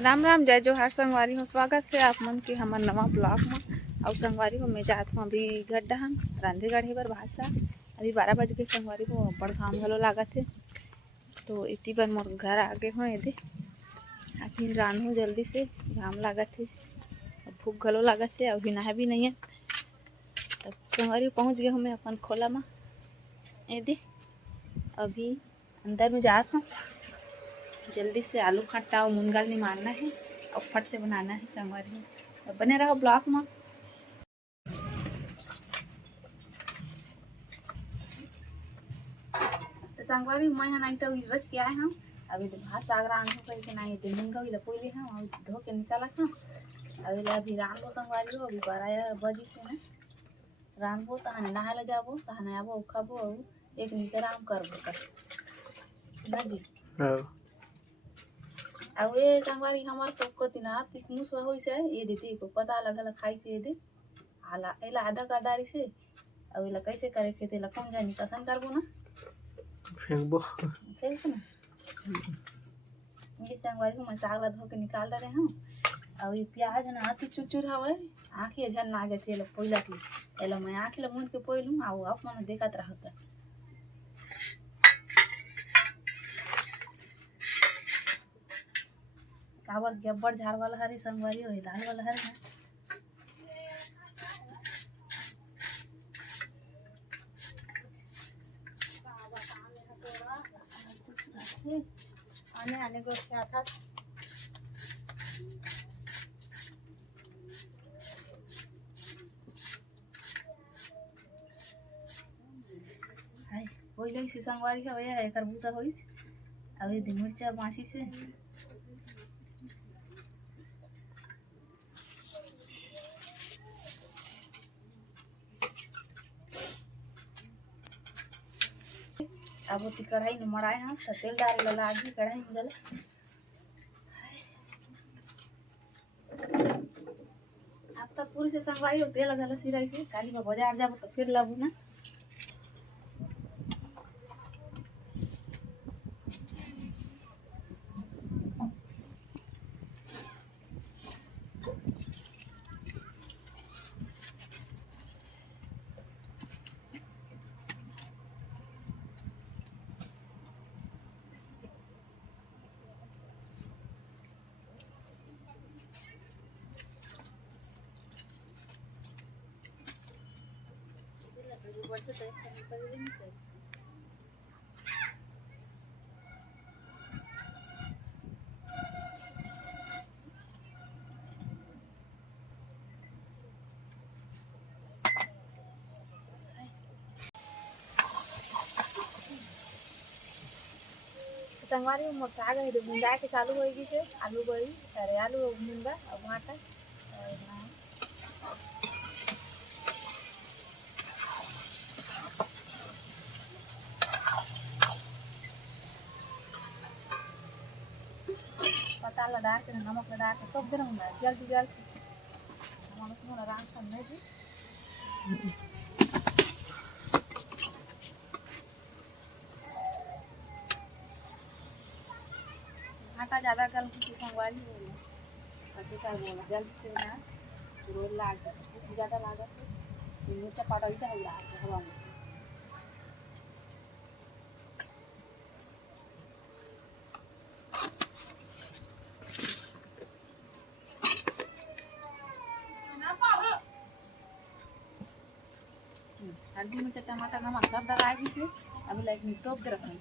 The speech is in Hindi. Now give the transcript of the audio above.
राम राम जय जोहार संगवारी हो। स्वागत है आप मन के हमार नवा ब्लॉग में। और संगवारी हो मैं जात हूँ अभी गड्ढा हम रांधे गढ़े बर भाषा। अभी 12 बज के संगवारी हो बड़ घाम घलो लागत है, तो इतनी बार मोर घर आगे हो यदि आखिर रांधू जल्दी से, घाम लागत है, भूख घलो लागत है, अभी नहा भी नहीं है। तब संगवारी पहुँच गए हूँ मैं अपन खोला में यदि अभी अंदर में जात हूँ। जल्दी से आलू खट्टा और मूंगदाल नहीं मारना है और फट से बनाना है संगवारी में। तो बने रहो ब्लॉग में। तो संगवारी मैं यहाँ नहीं तो रच के आए हम अभी तो भात साग रांध हो कहीं नहीं तो मूंगा भी लपोइले हम और धो के निकाला था अभी रांध हो संगवारी हो। अभी 12 बजे से ना रांध हो तहने नहा ले जाबो तहने आबो खाबो और एक नींद आराम करबो कर ना जी। अब ये संगवारी हमार को तिना तिकमुस होई से ये दीदी को पता लगल खाई से ये दे आला एला आधा का डारी से अब एला कैसे करे खेते ला कौन जानी पसंद करबो ना फेंकबो ना। ये संगवारी को मसाला ला धो के निकाल डाले हम और ये प्याज ना अति चुरचुर हवे आंखें झन ना जाती एला पोइला की एला मैं आंख ला मुंद के पोइलू आउ आप मन देखत रहता काबर गब्बर झाड़ वाला हरी संगवारी हो लाल वाला हरी आने आने को क्या था हाय होई गई से संगवारी का वया एकर बूता होइस अभी दिन मिर्चा बासी से अब वो कढ़ाई में मराए हैं तो तेल डाल ला आगे कढ़ाई में गले अब तक पूरी से संगवारी हो तेल गला सिराई से काली का बाजार जाबो तो फिर लाबू ना संगवारी मोर साग है तो मुंगा के चालू होएगी से आलू बड़ी अरे आलू मुंगा और भाटा पता लगा के नमक लगा के तब दूंगा जल्दी जल्दी नमक में लगा करने जी आटा ज़्यादा गल की संगवारी हो अच्छा बोला जल्दी से ना रोल लाग ज़्यादा लागत है मिर्चा पाउडर इधर लगा हवा में हल्दी मिर्चा टमाटर नमक सब डाल आएगी से अभी लाइक तोप के रखें।